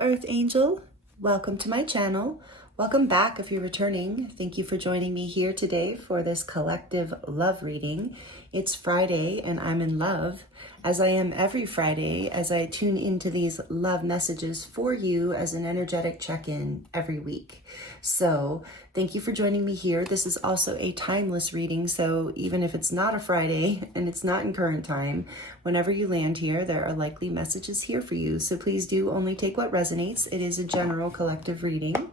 Earth Angel. Welcome to my channel. Welcome back if you're returning. Thank you for joining me here today for this collective love reading. It's Friday and I'm in love, as I am every Friday, as I tune into these love messages for you as an energetic check-in every week. So thank you for joining me here. This is also a timeless reading, so even if it's not a Friday and it's not in current time, whenever you land here, there are likely messages here for you. So please do only take what resonates. It is a general collective reading.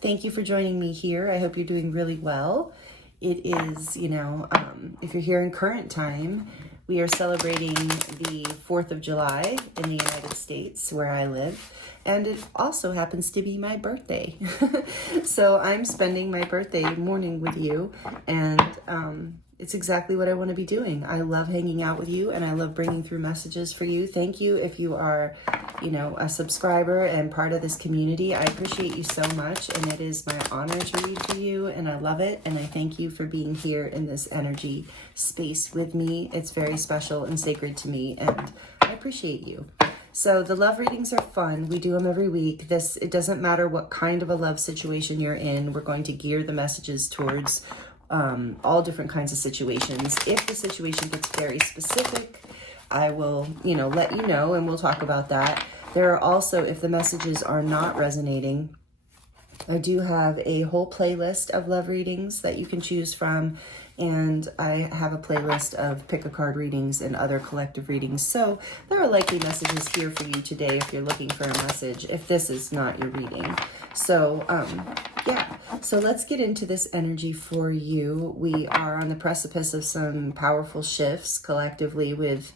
Thank you for joining me here. I hope you're doing really well. It is, if you're here in current time, we are celebrating the 4th of July in the United States where I live. And it also happens to be my birthday. So I'm spending my birthday morning with you, and it's exactly what I want to be doing. I love hanging out with you and I love bringing through messages for you. Thank you if you are, a subscriber and part of this community. I appreciate you so much, and it is my honor to read for you, and I love it. And I thank you for being here in this energy space with me. It's very special and sacred to me, and I appreciate you. So the love readings are fun. We do them every week. It doesn't matter what kind of a love situation you're in. We're going to gear the messages towards all different kinds of situations. If the situation gets very specific, I will, let you know, and we'll talk about that. There are also, if the messages are not resonating, I do have a whole playlist of love readings that you can choose from. And I have a playlist of pick a card readings and other collective readings. So there are likely messages here for you today if you're looking for a message, if this is not your reading. So, so let's get into this energy for you. We are on the precipice of some powerful shifts collectively with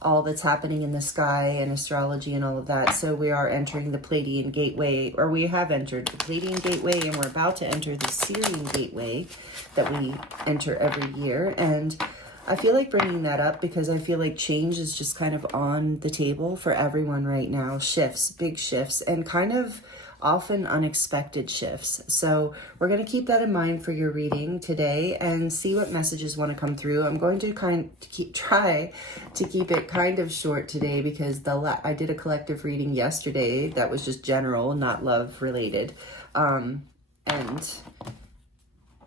all that's happening in the sky and astrology and all of that. So we are entering the Pleiadian gateway, or we have entered the Pleiadian gateway, and we're about to enter the Syrian gateway that we enter every year. And I feel like bringing that up because I feel like change is just kind of on the table for everyone right now. Shifts, big shifts, and kind of often unexpected shifts. So we're going to keep that in mind for your reading today and see what messages want to come through. I'm going to try to keep it kind of short today because I did a collective reading yesterday that was just general, not love related. And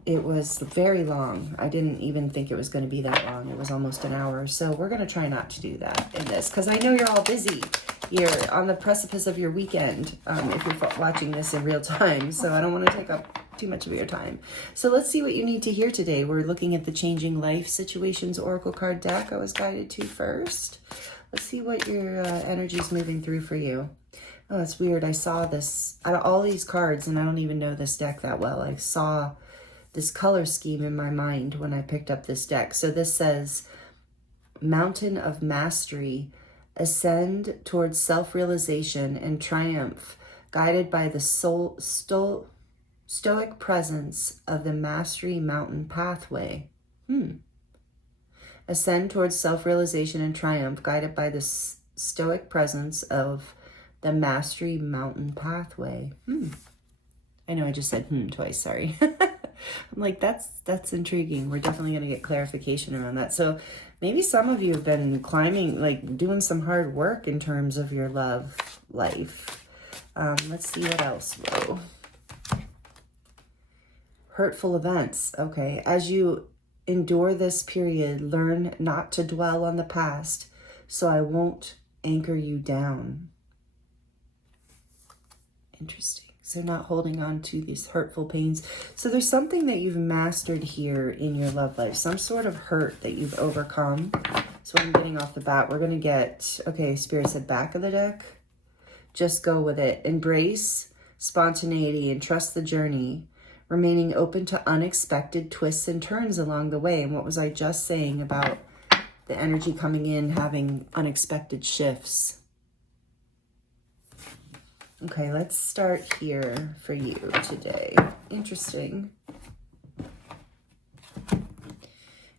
it was very long. I didn't even think it was going to be that long. It was almost an hour. So we're going to try not to do that in this because I know you're all busy. You're on the precipice of your weekend if you're watching this in real time. So I don't want to take up too much of your time. So let's see what you need to hear today. We're looking at the Changing Life Situations Oracle card deck I was guided to first. Let's see what your energy is moving through for you. Oh, that's weird. I saw this out of all these cards, and I don't even know this deck that well. I saw this color scheme in my mind when I picked up this deck. So this says, Mountain of Mastery, ascend towards self-realization and triumph, guided by the stoic presence of the Mastery Mountain Pathway. Ascend towards self-realization and triumph, guided by the stoic presence of the Mastery Mountain Pathway. I know I just said twice, sorry. I'm like, that's intriguing. We're definitely going to get clarification around that. So maybe some of you have been climbing, like doing some hard work in terms of your love life. Let's see what else. Whoa. Hurtful events. Okay. As you endure this period, learn not to dwell on the past, so I won't anchor you down. Interesting. So not holding on to these hurtful pains. So there's something that you've mastered here in your love life, some sort of hurt that you've overcome. So I'm getting off the bat, we're going to get, okay, Spirit said back of the deck. Just go with it. Embrace spontaneity and trust the journey, remaining open to unexpected twists and turns along the way. And what was I just saying about the energy coming in, having unexpected shifts? Okay, let's start here for you today. Interesting.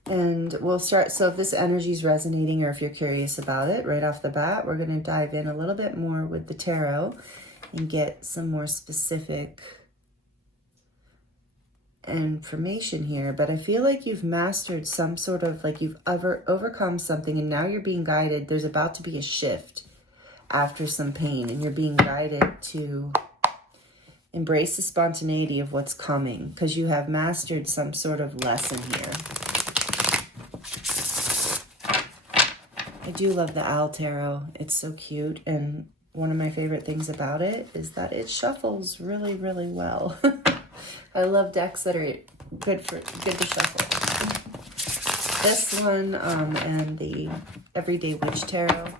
And we'll start, so if this energy is resonating or if you're curious about it, right off the bat, we're going to dive in a little bit more with the tarot and get some more specific information here. But I feel like you've mastered some sort of, like you've overcome something and now you're being guided. There's about to be a shift. after some pain, and you're being guided to embrace the spontaneity of what's coming because you have mastered some sort of lesson here. I do love the Owl Tarot. It's so cute, and one of my favorite things about it is that it shuffles really, really well. I love decks that are good to shuffle. This one and the Everyday Witch Tarot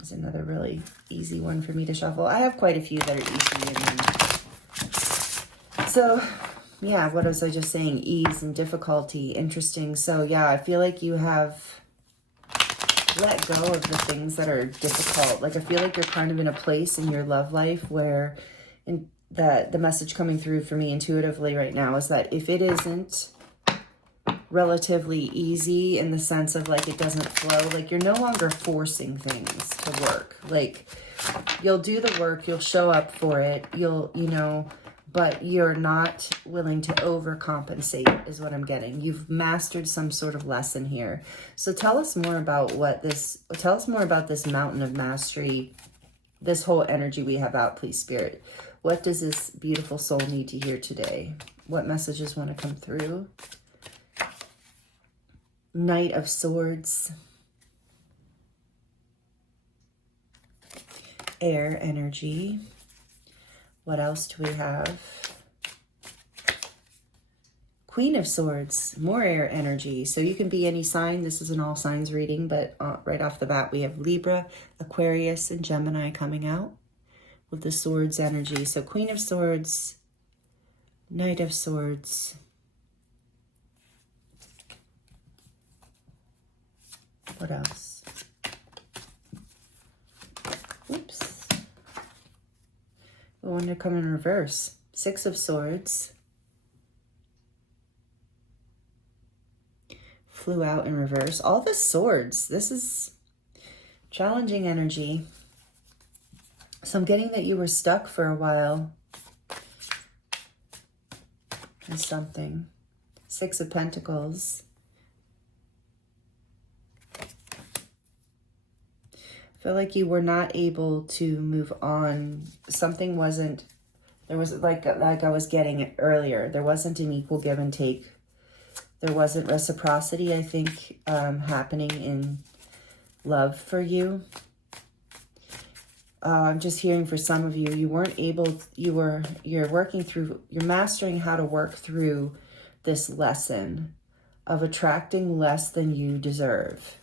is another really easy one for me to shuffle. I have quite a few that are easy. And so, yeah, what was I just saying? Ease and difficulty. Interesting. So, yeah, I feel like you have let go of the things that are difficult. Like, I feel like you're kind of in a place in your love life where that the message coming through for me intuitively right now is that if it isn't relatively easy in the sense of like it doesn't flow, like you're no longer forcing things to work. Like you'll do the work, you'll show up for it, but you're not willing to overcompensate is what I'm getting. You've mastered some sort of lesson here. So tell us more about this mountain of mastery, this whole energy we have out, please, Spirit. What does this beautiful soul need to hear today? What messages want to come through? Knight of Swords. Air energy. What else do we have? Queen of Swords, more air energy. So you can be any sign. This is an all signs reading, but right off the bat, we have Libra, Aquarius, and Gemini coming out with the Swords energy. So Queen of Swords, Knight of Swords. What else? Oops. I want to come in reverse. Six of Swords. Flew out in reverse. All the swords. This is challenging energy. So I'm getting that you were stuck for a while in something. Six of Pentacles. I feel like you were not able to move on. Something wasn't, there was like I was getting earlier. There wasn't an equal give and take. There wasn't reciprocity, I think, happening in love for you. I'm just hearing for some of you, you weren't able, you're mastering how to work through this lesson of attracting less than you deserve.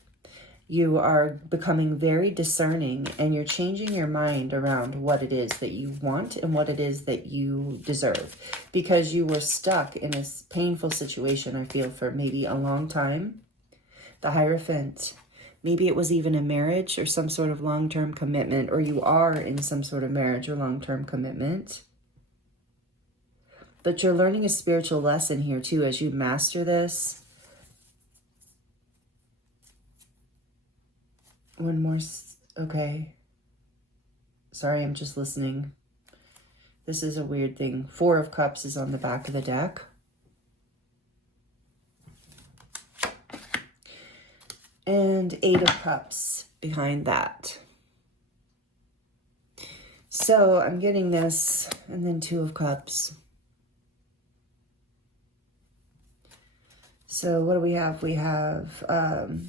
You are becoming very discerning and you're changing your mind around what it is that you want and what it is that you deserve, because you were stuck in a painful situation, I feel, for maybe a long time. The Hierophant. Maybe it was even a marriage or some sort of long-term commitment, or you are in some sort of marriage or long-term commitment. But you're learning a spiritual lesson here too as you master this. One more. Okay. Sorry, I'm just listening. This is a weird thing. Four of Cups is on the back of the deck. And Eight of Cups behind that. So I'm getting this, and then Two of Cups. So what do we have? We have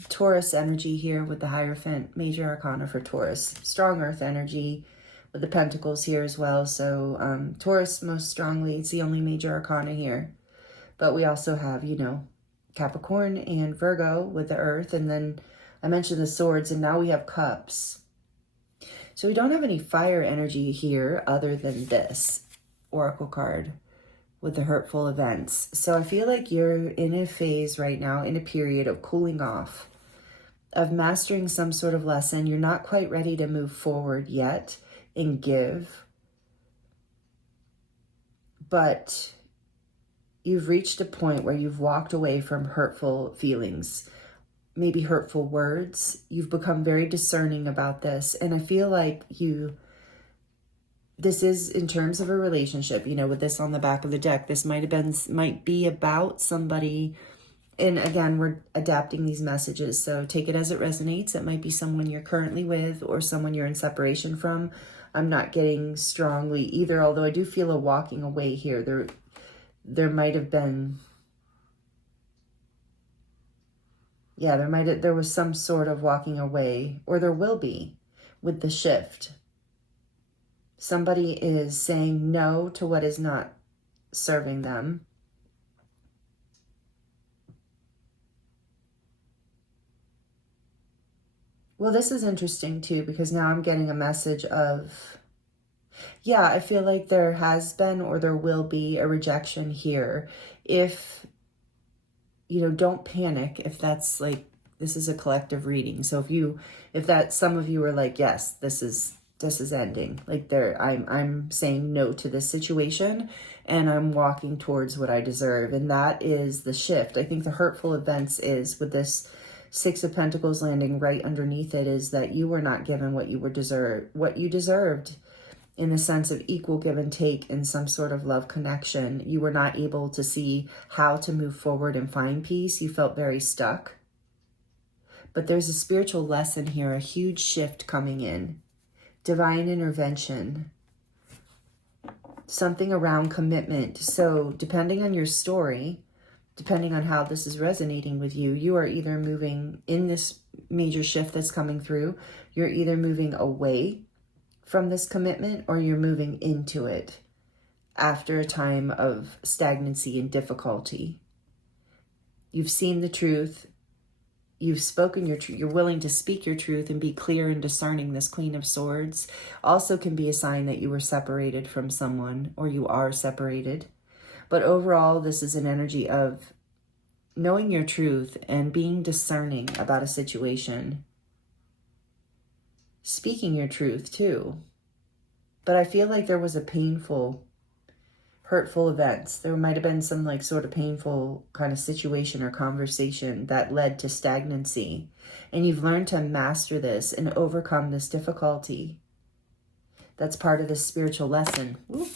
Taurus energy here with the Hierophant, Major Arcana for Taurus. Strong Earth energy with the Pentacles here as well. So Taurus most strongly, it's the only Major Arcana here. But we also have, Capricorn and Virgo with the Earth. And then I mentioned the Swords, and now we have Cups. So we don't have any fire energy here other than this Oracle card with the hurtful events. So I feel like you're in a phase right now, in a period of cooling off, of mastering some sort of lesson. You're not quite ready to move forward yet and give, but you've reached a point where you've walked away from hurtful feelings, maybe hurtful words. You've become very discerning about this. And I feel like this is in terms of a relationship, with this on the back of the deck. This might be about somebody And again, we're adapting these messages, so take it as it resonates. It might be someone you're currently with or someone you're in separation from. I'm not getting strongly either, although I do feel a walking away here. There might have been, yeah, there was some sort of walking away, or there will be with the shift. Somebody is saying no to what is not serving them. Well, this is interesting too, because now I'm getting a message of, yeah, I feel like there has been or there will be a rejection here. If, don't panic if that's like, this is a collective reading. So if that some of you are like, yes, this is ending. Like I'm saying no to this situation and I'm walking towards what I deserve. And that is the shift. I think the hurtful events is with this Six of Pentacles landing right underneath it is that you were not given what you deserved in the sense of equal give and take in some sort of love connection. You were not able to see how to move forward and find peace. You felt very stuck. But there's a spiritual lesson here, a huge shift coming in. Divine intervention. Something around commitment. So depending on your story, depending on how this is resonating with you, you are either moving in this major shift that's coming through, you're either moving away from this commitment or you're moving into it after a time of stagnancy and difficulty. You've seen the truth. You've spoken your truth. You're willing to speak your truth and be clear and discerning. This Queen of Swords also can be a sign that you were separated from someone or you are separated. But overall, this is an energy of knowing your truth and being discerning about a situation. Speaking your truth too. But I feel like there was a painful, hurtful events. There might have been some like sort of painful kind of situation or conversation that led to stagnancy. And you've learned to master this and overcome this difficulty. That's part of this spiritual lesson. Ooh.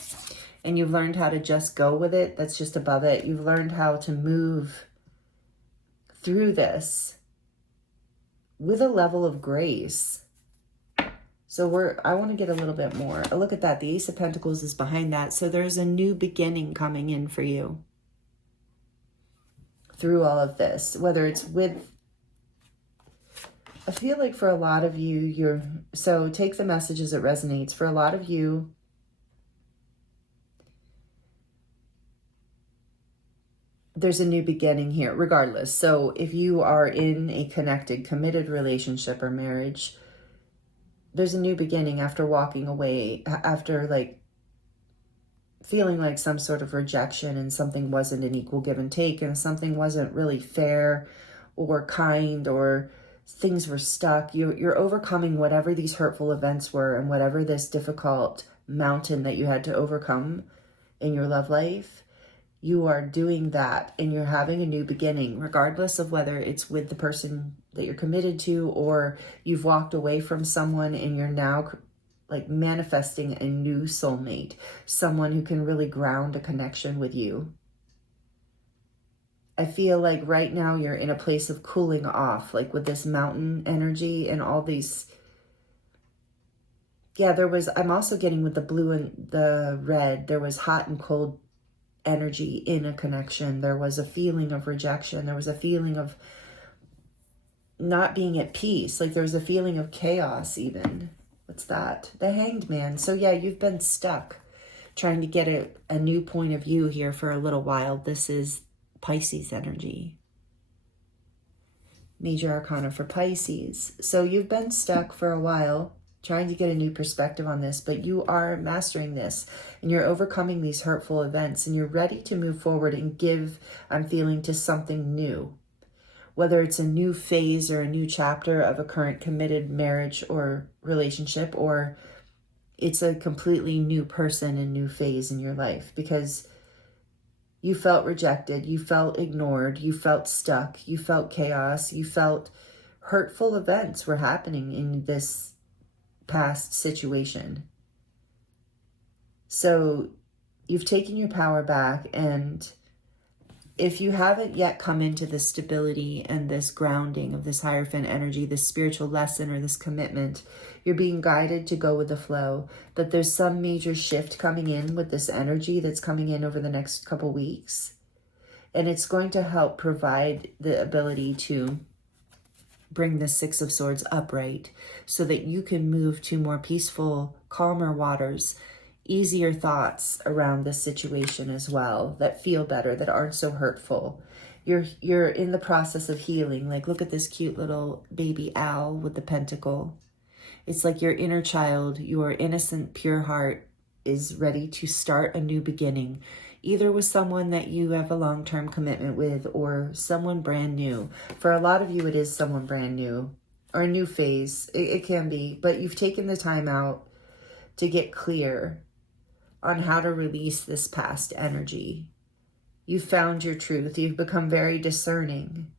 And you've learned how to just go with it. That's just above it. You've learned how to move through this with a level of grace. So I want to get a little bit more. Look at that. The Ace of Pentacles is behind that. So there's a new beginning coming in for you through all of this, whether it's with, I feel like for a lot of you, so take the message as it resonates. For a lot of you, there's a new beginning here, regardless. So if you are in a connected, committed relationship or marriage, there's a new beginning after walking away, after like feeling like some sort of rejection and something wasn't an equal give and take and something wasn't really fair or kind or things were stuck. You're overcoming whatever these hurtful events were and whatever this difficult mountain that you had to overcome in your love life. You are doing that and you're having a new beginning, regardless of whether it's with the person that you're committed to or you've walked away from someone and you're now like manifesting a new soulmate, someone who can really ground a connection with you. I feel like right now you're in a place of cooling off, like with this mountain energy and all these. Yeah, I'm also getting with the blue and the red, there was hot and cold energy in a connection. There was a feeling of rejection. There was a feeling of not being at peace. Like there was a feeling of chaos even. What's that? The Hanged Man. So yeah, you've been stuck trying to get a new point of view here for a little while. This is Pisces energy. Major Arcana for Pisces. So you've been stuck for a while trying to get a new perspective on this, but you are mastering this and you're overcoming these hurtful events and you're ready to move forward and give, I'm feeling, to something new. Whether it's a new phase or a new chapter of a current committed marriage or relationship, or it's a completely new person and new phase in your life because you felt rejected, you felt ignored, you felt stuck, you felt chaos, you felt hurtful events were happening in this past situation. So you've taken your power back and if you haven't yet come into this stability and this grounding of this Hierophant energy, this spiritual lesson or this commitment, you're being guided to go with the flow. But there's some major shift coming in with this energy that's coming in over the next couple weeks. And it's going to help provide the ability to bring the Six of Swords upright so that you can move to more peaceful, calmer waters, easier thoughts around this situation as well, that feel better, that aren't so hurtful. You're in the process of healing. Like, look at this cute little baby owl with the pentacle. It's like your inner child, your innocent, pure heart is ready to start a new beginning, either with someone that you have a long-term commitment with or someone brand new. For a lot of you, it is someone brand new or a new phase. It can be, but you've taken the time out to get clear on how to release this past energy. You've found your truth. You've become very discerning.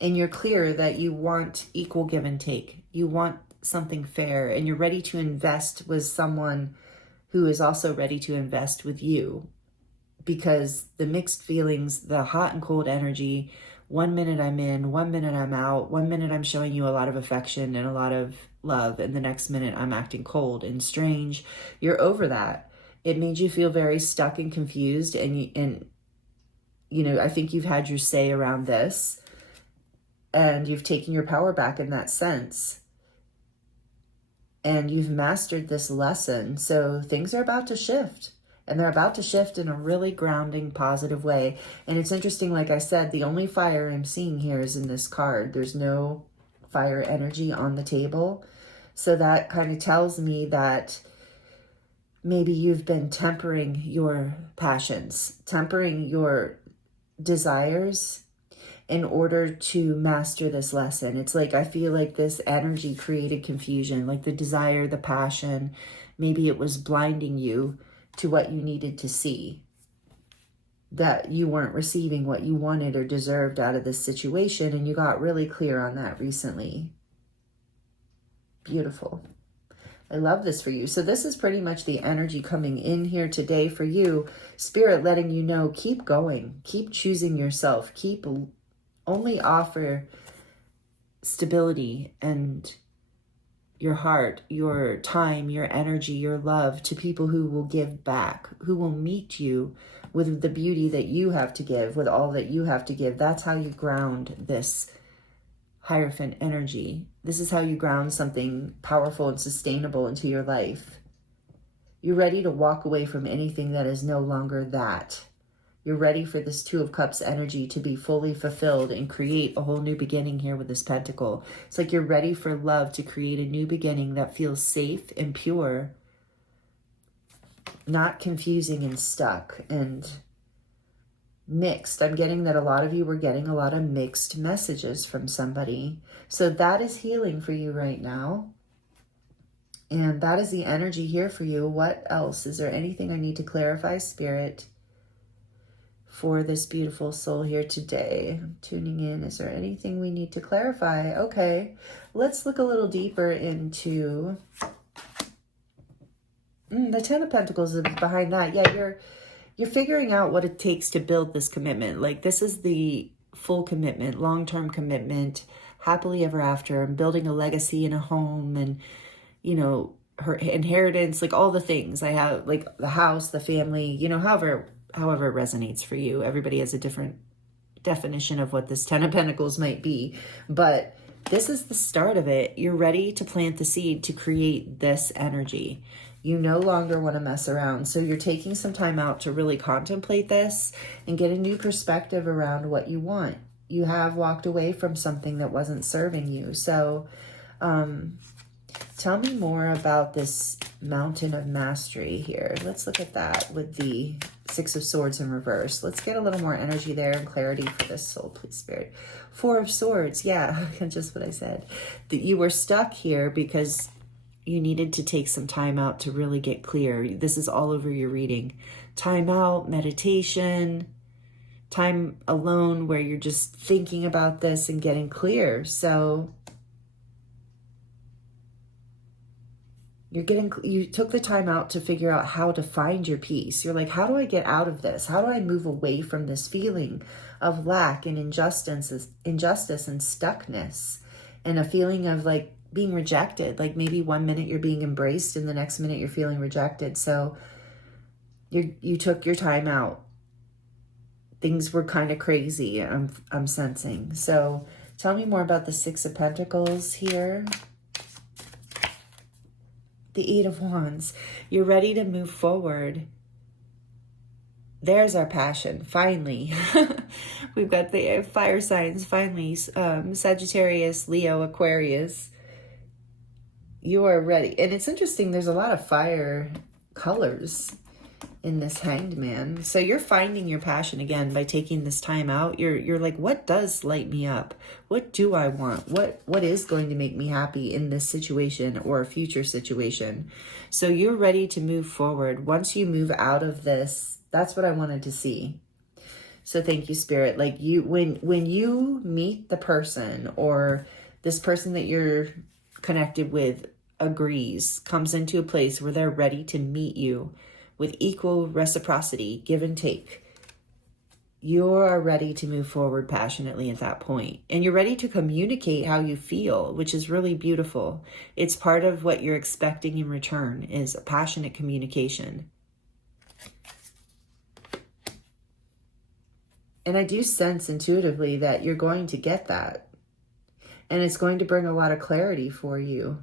And you're clear that you want equal give and take. You want something fair, and you're ready to invest with someone who is also ready to invest with you. Because the mixed feelings, the hot and cold energy, 1 minute I'm in, 1 minute I'm out, 1 minute I'm showing you a lot of affection and a lot of love, and the next minute I'm acting cold and strange. You're over that. It made you feel very stuck and confused, and you know, I think you've had your say around this, and you've taken your power back in that sense. And you've mastered this lesson. So things are about to shift. And they're about to shift in a really grounding, positive way. And it's interesting, like I said, the only fire I'm seeing here is in this card. There's no fire energy on the table. So that kind of tells me that maybe you've been tempering your passions, tempering your desires in order to master this lesson. It's like, I feel like this energy created confusion, like the desire, the passion, maybe it was blinding you to what you needed to see, that you weren't receiving what you wanted or deserved out of this situation, and you got really clear on that recently. Beautiful. I love this for you. So this is pretty much the energy coming in here today for you. Spirit letting you know, keep going, keep choosing yourself, keep only offer stability and your heart, your time, your energy, your love to people who will give back, who will meet you with the beauty that you have to give, with all that you have to give. That's how you ground this Hierophant energy. This is how you ground something powerful and sustainable into your life. You're ready to walk away from anything that is no longer that. You're ready for this Two of Cups energy to be fully fulfilled and create a whole new beginning here with this pentacle. It's like you're ready for love to create a new beginning that feels safe and pure, not confusing and stuck and mixed. I'm getting that a lot of you were getting a lot of mixed messages from somebody. So that is healing for you right now. And that is the energy here for you. What else? Is there anything I need to clarify, Spirit, for this beautiful soul here today? I'm tuning in. Is there anything we need to clarify? Okay, let's look a little deeper into the Ten of Pentacles behind that. Yeah, you're figuring out what it takes to build this commitment. Like, this is the full commitment, long-term commitment, happily ever after. I'm building a legacy and a home and, you know, her inheritance, like all the things I have, like the house, the family, you know, however it resonates for you. Everybody has a different definition of what this Ten of Pentacles might be, but this is the start of it. You're ready to plant the seed to create this energy. You no longer want to mess around. So you're taking some time out to really contemplate this and get a new perspective around what you want. You have walked away from something that wasn't serving you. So tell me more about this Mountain of Mastery here. Let's look at that with the Six of Swords in reverse. Let's get a little more energy there and clarity for this soul, please, Spirit. Four of Swords. Yeah, just what I said. That you were stuck here because you needed to take some time out to really get clear. This is all over your reading. Time out, meditation, time alone where you're just thinking about this and getting clear. So you took the time out to figure out how to find your peace. You're like, how do I get out of this? How do I move away from this feeling of lack and injustice and stuckness, and a feeling of like being rejected? Like maybe one minute you're being embraced and the next minute you're feeling rejected. So you took your time out. Things were kind of crazy, I'm sensing. So tell me more about the Six of Pentacles here. The Eight of Wands. You're ready to move forward. There's our passion, finally. We've got the fire signs, finally. Sagittarius, Leo, Aquarius. You are ready. And it's interesting, there's a lot of fire colors in this Hanged Man. So you're finding your passion again by taking this time out. You're like, what does light me up? What do I want? What is going to make me happy in this situation or a future situation? So you're ready to move forward. Once you move out of this, that's what I wanted to see. So thank you, Spirit. Like when you meet the person, or this person that you're connected with agrees, comes into a place where they're ready to meet you with equal reciprocity, give and take, you are ready to move forward passionately at that point. And you're ready to communicate how you feel, which is really beautiful. It's part of what you're expecting in return, is a passionate communication. And I do sense intuitively that you're going to get that. And it's going to bring a lot of clarity for you.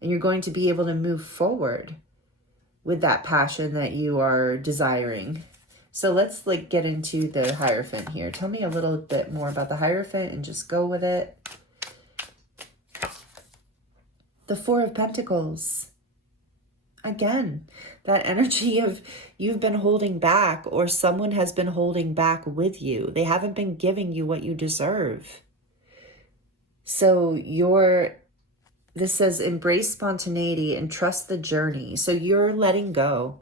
And you're going to be able to move forward with that passion that you are desiring. So let's get into the Hierophant here. Tell me a little bit more about the Hierophant and just go with it. The Four of Pentacles. Again, that energy of you've been holding back, or someone has been holding back with you. They haven't been giving you what you deserve. So this says embrace spontaneity and trust the journey. So you're letting go.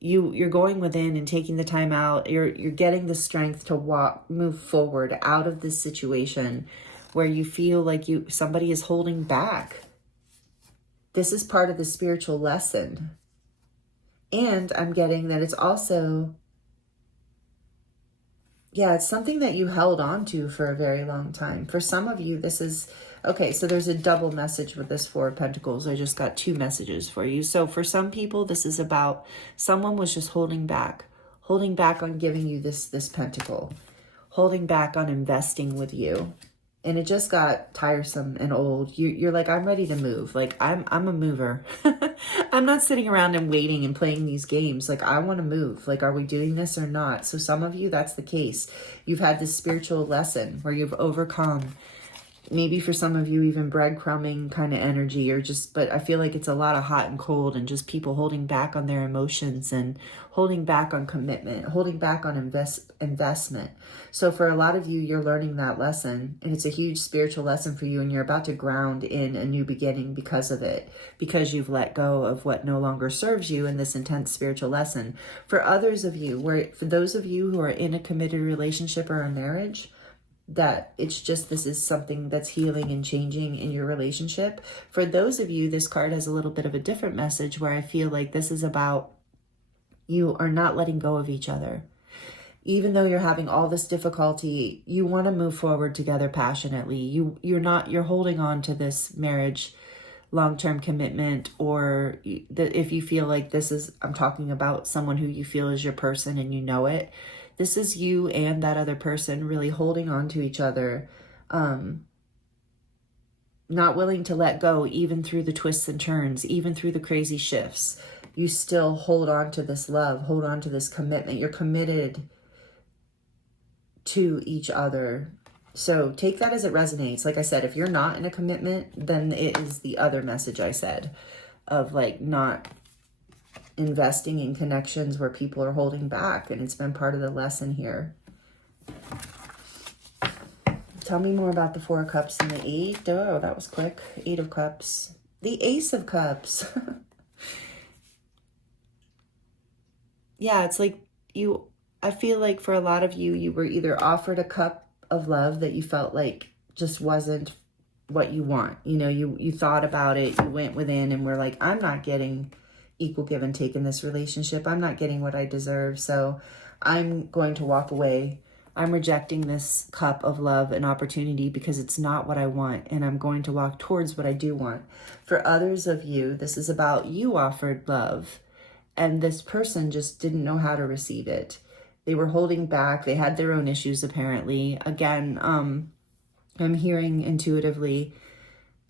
You're going within and taking the time out. You're getting the strength to move forward out of this situation where you feel like somebody is holding back. This is part of the spiritual lesson. And I'm getting that it's also, it's something that you held on to for a very long time. For some of you, this is, okay, so there's a double message with this Four of Pentacles. I just got two messages for you. So for some people, this is about someone was just holding back on giving you this pentacle, holding back on investing with you. And it just got tiresome and old. You're like, I'm ready to move. Like, I'm a mover. I'm not sitting around and waiting and playing these games. Like, I want to move. Like, are we doing this or not? So some of you, that's the case. You've had this spiritual lesson where you've overcome. Maybe for some of you, even breadcrumbing kind of energy, but I feel like it's a lot of hot and cold and just people holding back on their emotions and holding back on commitment, holding back on investment. So for a lot of you, you're learning that lesson, and it's a huge spiritual lesson for you, and you're about to ground in a new beginning because of it, because you've let go of what no longer serves you in this intense spiritual lesson. For others of you, for those of you who are in a committed relationship or a marriage, that it's just, this is something that's healing and changing in your relationship. For those of you, this card has a little bit of a different message where I feel like this is about you are not letting go of each other. Even though you're having all this difficulty, you want to move forward together passionately. You're holding on to this marriage, long-term commitment, or if you feel like I'm talking about someone who you feel is your person and you know it. This is you and that other person really holding on to each other, not willing to let go, even through the twists and turns, even through the crazy shifts. You still hold on to this love, hold on to this commitment. You're committed to each other. So take that as it resonates. Like I said, if you're not in a commitment, then it is the other message I said of not investing in connections where people are holding back, and it's been part of the lesson here. Tell me more about the Four of Cups and the Eight. Oh, that was quick. Eight of Cups. The Ace of Cups. Yeah, it's like I feel like for a lot of you, you were either offered a cup of love that you felt like just wasn't what you want. You know, you thought about it, you went within and were like, I'm not getting equal give and take in this relationship. I'm not getting what I deserve. So I'm going to walk away. I'm rejecting this cup of love and opportunity because it's not what I want. And I'm going to walk towards what I do want. For others of you, this is about you offered love and this person just didn't know how to receive it. They were holding back. They had their own issues, apparently. Again, I'm hearing intuitively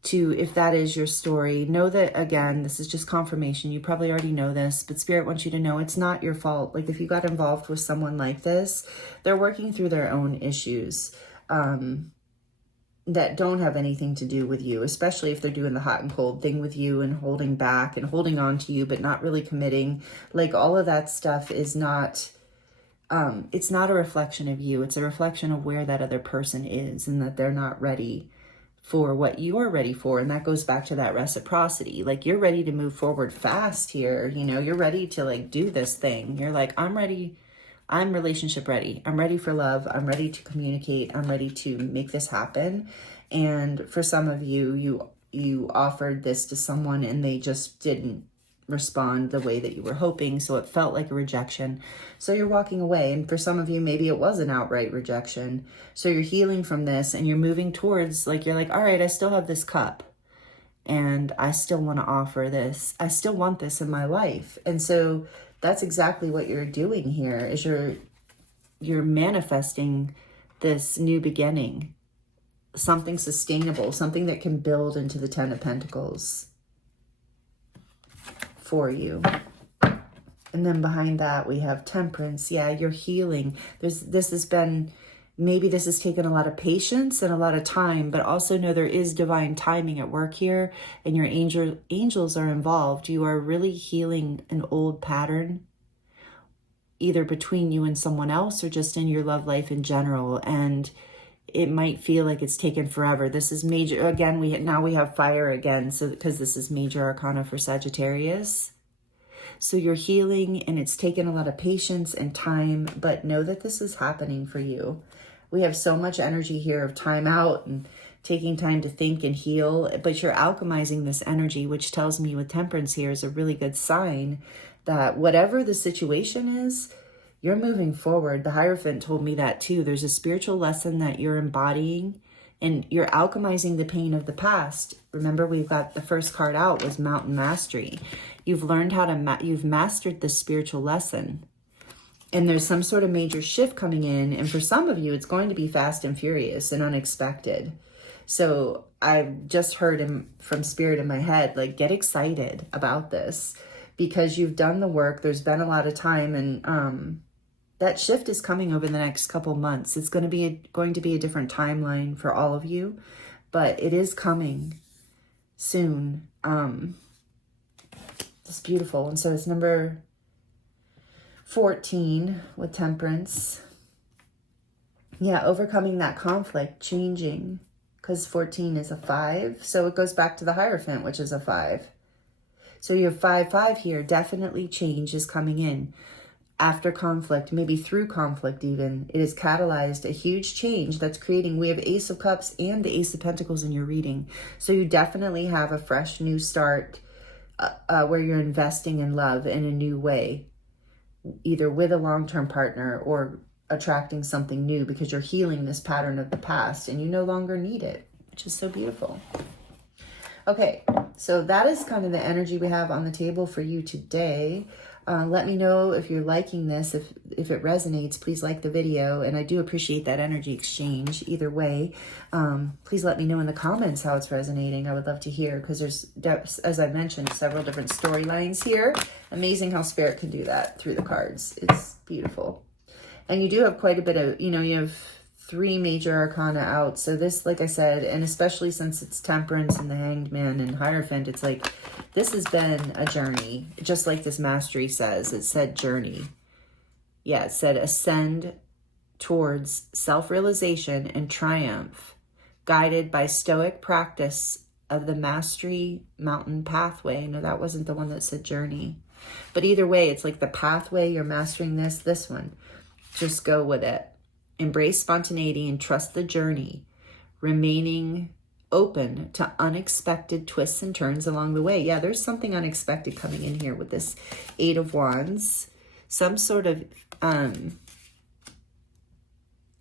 to, if that is your story, know that, again, this is just confirmation. You probably already know this, but Spirit wants you to know it's not your fault. Like, if you got involved with someone like this, they're working through their own issues that don't have anything to do with you, especially if they're doing the hot and cold thing with you and holding back and holding on to you, but not really committing. Like, all of that stuff is not, it's not a reflection of you. It's a reflection of where that other person is and that they're not ready for what you're ready for. And that goes back to that reciprocity. Like, you're ready to move forward fast here. You know, you're ready to like do this thing. You're like, I'm ready. I'm relationship ready. I'm ready for love. I'm ready to communicate. I'm ready to make this happen. And for some of you, you offered this to someone and they just didn't respond the way that you were hoping. So it felt like a rejection. So you're walking away. And for some of you, maybe it was an outright rejection. So you're healing from this and you're moving towards, like, you're like, all right, I still have this cup and I still want to offer this. I still want this in my life. And so that's exactly what you're doing here, is you're manifesting this new beginning, something sustainable, something that can build into the Ten of Pentacles for you. And then behind that we have Temperance. Yeah, you're healing. This has been, maybe this has taken a lot of patience and a lot of time, but also know there is divine timing at work here, and your angels are involved. You are really healing an old pattern, either between you and someone else or just in your love life in general. And it might feel like it's taken forever. This is major. Again, now we have fire again. So because this is major arcana for Sagittarius. So you're healing and it's taken a lot of patience and time, but know that this is happening for you. We have so much energy here of time out and taking time to think and heal, but you're alchemizing this energy, which tells me with Temperance here is a really good sign that whatever the situation is, you're moving forward. The Hierophant told me that too. There's a spiritual lesson that you're embodying and you're alchemizing the pain of the past. Remember, we've got the first card out was Mountain Mastery. You've learned how to, you've mastered the spiritual lesson. And there's some sort of major shift coming in. And for some of you, it's going to be fast and furious and unexpected. So I've just heard from Spirit in my head, like, get excited about this because you've done the work. There's been a lot of time, and that shift is coming over the next couple months. It's going to be a different timeline for all of you, but it is coming soon. It's beautiful. And so it's number 14 with Temperance. Yeah, overcoming that conflict, changing, because 14 is a 5. So it goes back to the Hierophant, which is a 5. So you have 5-5 here. Definitely change is coming in. After conflict, maybe through conflict even, it has catalyzed a huge change that's creating, we have Ace of Cups and the Ace of Pentacles in your reading. So you definitely have a fresh new start where you're investing in love in a new way, either with a long-term partner or attracting something new because you're healing this pattern of the past and you no longer need it, which is so beautiful. Okay, so that is kind of the energy we have on the table for you today. Let me know if you're liking this. If it resonates, please like the video. And I do appreciate that energy exchange either way. Please let me know in the comments how it's resonating. I would love to hear, because there's, as I mentioned, several different storylines here. Amazing how Spirit can do that through the cards. It's beautiful. And you do have quite a bit of, you have 3 major arcana out. So this, like I said, and especially since it's Temperance and the Hanged Man and Hierophant, it's like, this has been a journey. Just like this Mastery says, it said journey. Yeah, it said ascend towards self-realization and triumph, guided by stoic practice of the Mastery Mountain Pathway. No, that wasn't the one that said journey. But either way, it's like the pathway, you're mastering this one. Just go with it. Embrace spontaneity and trust the journey, remaining open to unexpected twists and turns along the way. Yeah, there's something unexpected coming in here with this Eight of Wands. Some sort of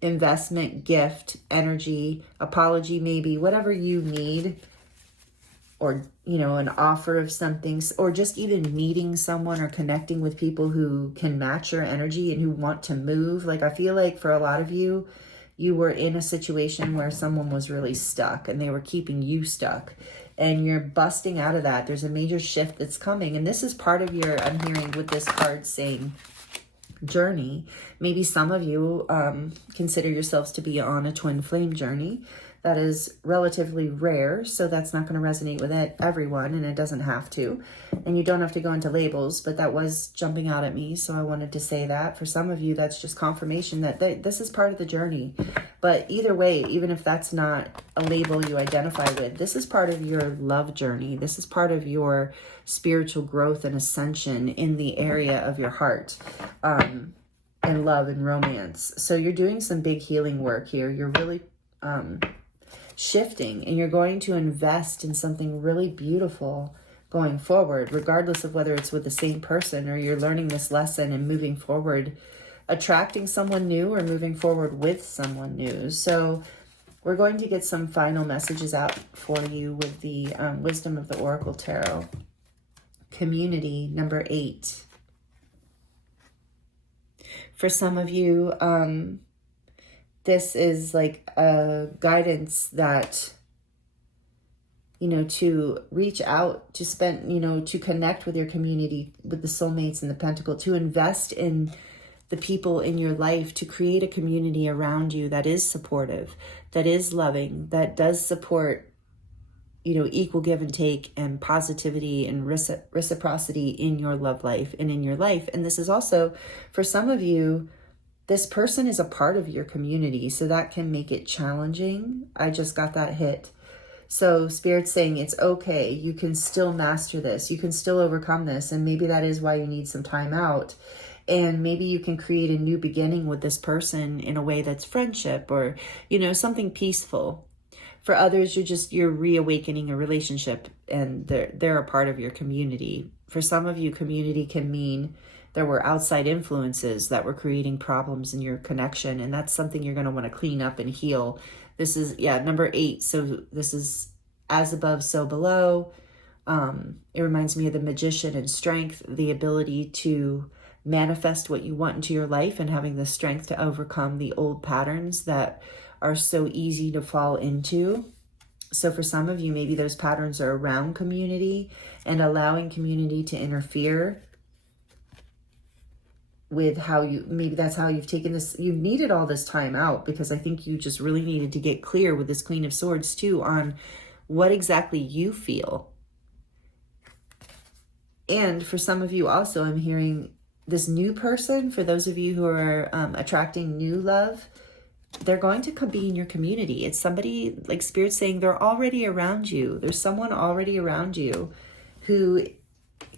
investment, gift, energy, apology maybe, whatever you need, or, you know, an offer of something, or just even meeting someone or connecting with people who can match your energy and who want to move. Like, I feel like for a lot of you, you were in a situation where someone was really stuck and they were keeping you stuck, and you're busting out of that. There's a major shift that's coming. And this is part of your, I'm hearing with this card saying, journey. Maybe some of you consider yourselves to be on a twin flame journey. That is relatively rare, so that's not going to resonate with everyone, and it doesn't have to. And you don't have to go into labels, but that was jumping out at me, so I wanted to say that. For some of you, that's just confirmation that this is part of the journey. But either way, even if that's not a label you identify with, this is part of your love journey. This is part of your spiritual growth and ascension in the area of your heart, and love and romance. So you're doing some big healing work here. You're really shifting, and you're going to invest in something really beautiful going forward, regardless of whether it's with the same person or you're learning this lesson and moving forward, attracting someone new or moving forward with someone new. So we're going to get some final messages out for you with the Wisdom of the Oracle Tarot. Community, number 8. For some of you, this is like a guidance that, you know, to reach out, to spend, you know, to connect with your community, with the soulmates and the pentacle, to invest in the people in your life, to create a community around you that is supportive, that is loving, that does support, you know, equal give and take and positivity and reciprocity in your love life and in your life. And this is also, for some of you, this person is a part of your community, so that can make it challenging. I just got that hit. So Spirit's saying it's okay. You can still master this. You can still overcome this. And maybe that is why you need some time out. And maybe you can create a new beginning with this person in a way that's friendship or, you know, something peaceful. For others, you're reawakening a relationship and they're a part of your community. For some of you, community can mean there were outside influences that were creating problems in your connection, and that's something you're going to want to clean up and heal. This is, number 8. So this is as above, so below. It reminds me of the Magician and strength, the ability to manifest what you want into your life and having the strength to overcome the old patterns that are so easy to fall into. So for some of you, maybe those patterns are around community and allowing community to interfere with how you, maybe that's how you've taken this, you needed all this time out, because I think you just really needed to get clear with this Queen of Swords too on what exactly you feel. And for some of you also, I'm hearing this new person, for those of you who are attracting new love, they're going to be in your community. It's somebody, like Spirit's saying, they're already around you. There's someone already around you who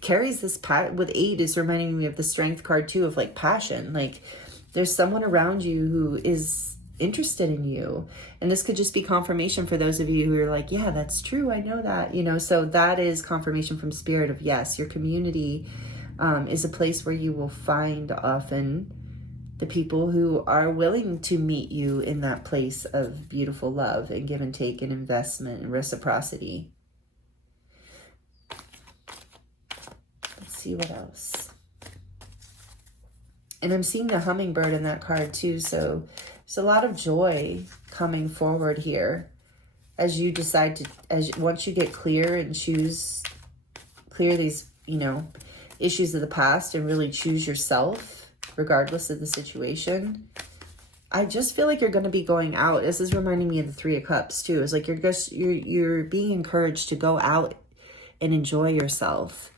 carries this with 8 is reminding me of the Strength card too, of like passion. Like there's someone around you who is interested in you. And this could just be confirmation for those of you who are like, yeah, that's true. I know that, you know, so that is confirmation from Spirit of yes, your community is a place where you will find often the people who are willing to meet you in that place of beautiful love and give and take and investment and reciprocity. Let's see what else. And I'm seeing the hummingbird in that card too. So there's a lot of joy coming forward here as you decide to, once you get clear and clear these, you know, issues of the past and really choose yourself regardless of the situation. I just feel like you're going to be going out. This is reminding me of the 3 of Cups too. It's like you're being encouraged to go out and enjoy yourself.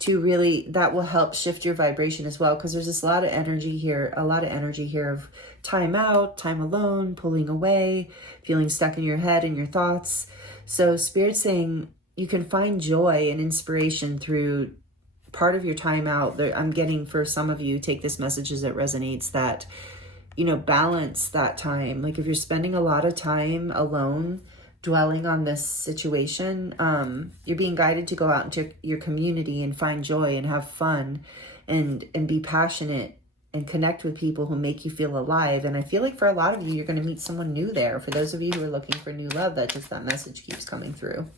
To really, that will help shift your vibration as well, because there's this a lot of energy here of time out, time alone, pulling away, feeling stuck in your head and your thoughts. So Spirit's saying you can find joy and inspiration through part of your time out. I'm getting, for some of you, take this message as it resonates, that, you know, balance that time. Like if you're spending a lot of time alone, dwelling on this situation. You're being guided to go out into your community and find joy and have fun and be passionate and connect with people who make you feel alive. And I feel like for a lot of you, you're going to meet someone new there. For those of you who are looking for new love, that message keeps coming through.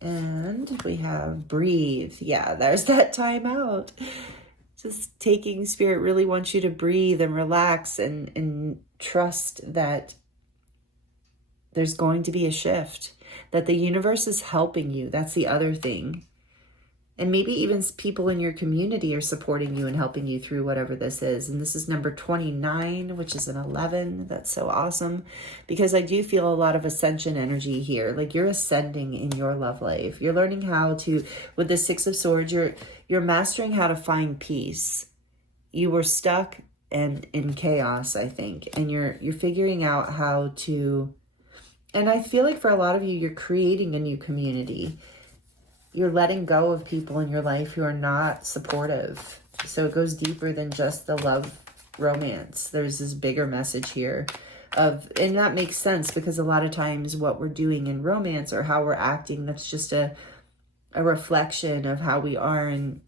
And we have breathe. Yeah, there's that time out. Just taking, Spirit really wants you to breathe and relax and trust that there's going to be a shift, that the universe is helping you. That's the other thing. And maybe even people in your community are supporting you and helping you through whatever this is. And this is number 29, which is an 11. That's so awesome, because I do feel a lot of ascension energy here. Like you're ascending in your love life. You're learning how to, with the Six of Swords, you're mastering how to find peace. You were stuck and in chaos, I think, and you're figuring out how to. And I feel like for a lot of you, you're creating a new community. You're letting go of people in your life who are not supportive. So it goes deeper than just the love romance. There's this bigger message here and that makes sense, because a lot of times what we're doing in romance or how we're acting, that's just a reflection of how we are in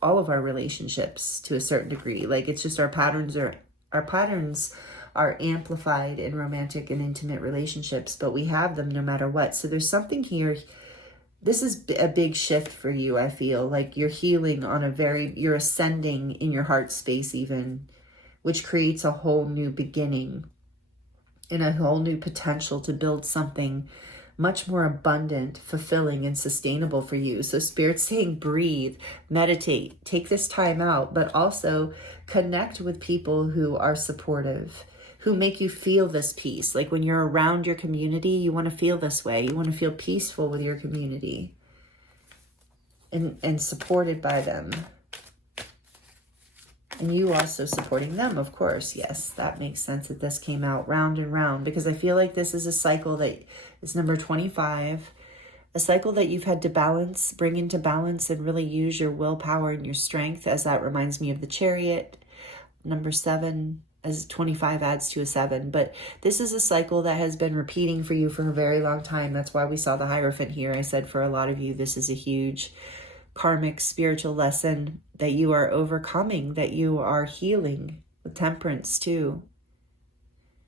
all of our relationships to a certain degree. Like it's just our patterns are amplified in romantic and intimate relationships, but we have them no matter what. So there's something here. This is a big shift for you. I feel like you're healing you're ascending in your heart space even, which creates a whole new beginning and a whole new potential to build something much more abundant, fulfilling, and sustainable for you. So Spirit's saying breathe, meditate, take this time out, but also connect with people who are supportive, who make you feel this peace. Like when you're around your community, you want to feel this way. You want to feel peaceful with your community and supported by them. And you also supporting them, of course. Yes, that makes sense that this came out round and round, because I feel like this is a cycle that is number 25, a cycle that you've had to bring into balance and really use your willpower and your strength, as that reminds me of the Chariot. Number 7, as 25 adds to a 7. But this is a cycle that has been repeating for you for a very long time. That's why we saw the Hierophant here. I said for a lot of you, this is a huge karmic spiritual lesson that you are overcoming, that you are healing with Temperance too.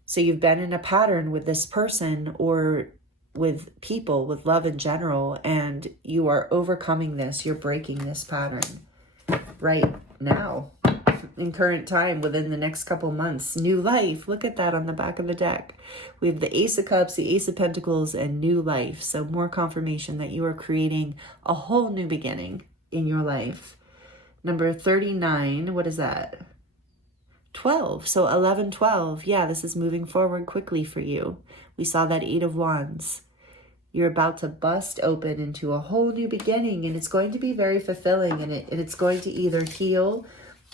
So you've been in a pattern with this person or with people, with love in general, and you are overcoming this. You're breaking this pattern right now. In current time, within the next couple months. New life. Look at that on the back of the deck. We have the Ace of Cups, the Ace of Pentacles, and new life. So more confirmation that you are creating a whole new beginning in your life. Number 39, what is that? 12. So 11, 12. Yeah, this is moving forward quickly for you. We saw that 8 of Wands. You're about to bust open into a whole new beginning, and it's going to be very fulfilling, and it's going to either heal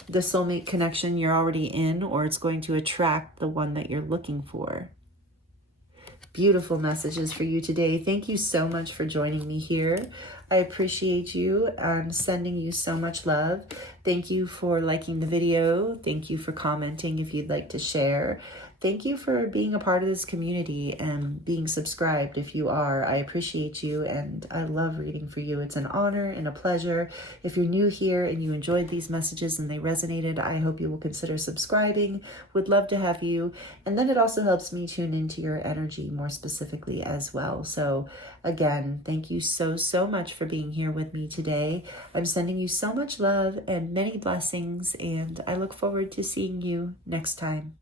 the soulmate connection you're already in, or it's going to attract the one that you're looking for. Beautiful messages for you today. Thank you so much for joining me here. I appreciate you. I'm sending you so much love. Thank you for liking the video. Thank you for commenting if you'd like to share. Thank you for being a part of this community and being subscribed if you are. I appreciate you and I love reading for you. It's an honor and a pleasure. If you're new here and you enjoyed these messages and they resonated, I hope you will consider subscribing. Would love to have you. And then it also helps me tune into your energy more specifically as well. So again, thank you so, so much for being here with me today. I'm sending you so much love and many blessings, and I look forward to seeing you next time.